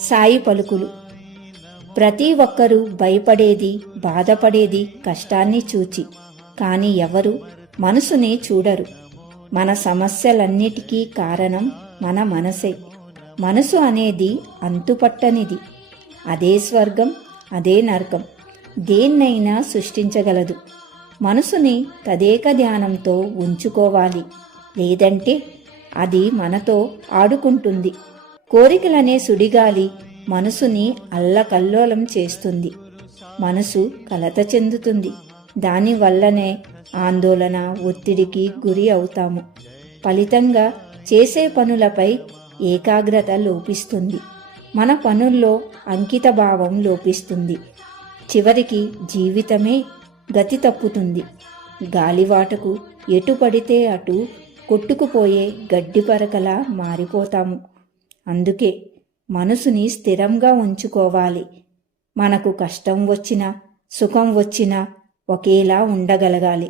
సాయి పలుకులు. ప్రతి ఒక్కరూ భయపడేది, బాధపడేది కష్టాన్ని చూచి. కాని ఎవరు మనసునే చూడరు. మన సమస్యలన్నిటికీ కారణం మన మనసే. మనసు అనేది అంతుపట్టనిది. అదే స్వర్గం, అదే నరకం. దేన్నైనా సృష్టించగలదు. మనసుని తదేక ధ్యానంతో ఉంచుకోవాలి. లేదంటే అది మనతో ఆడుకుంటుంది. కోరికలనే సుడిగాలి మనసుని అల్లకల్లోలం చేస్తుంది. మనసు కలత చెందుతుంది. దానివల్లనే ఆందోళన, ఒత్తిడికి గురి అవుతాము. ఫలితంగా చేసే పనులపై ఏకాగ్రత లోపిస్తుంది. మన పనుల్లో అంకిత భావం లోపిస్తుంది. చివరికి జీవితమే గతి తప్పుతుంది. గాలివాటకు ఎటు పడితే అటు కొట్టుకుపోయే గడ్డిపరకలా మారిపోతాము. అందుకే మనసుని స్థిరంగా ఉంచుకోవాలి. మనకు కష్టం వచ్చినా, సుఖం వచ్చినా ఒకేలా ఉండగలగాలి.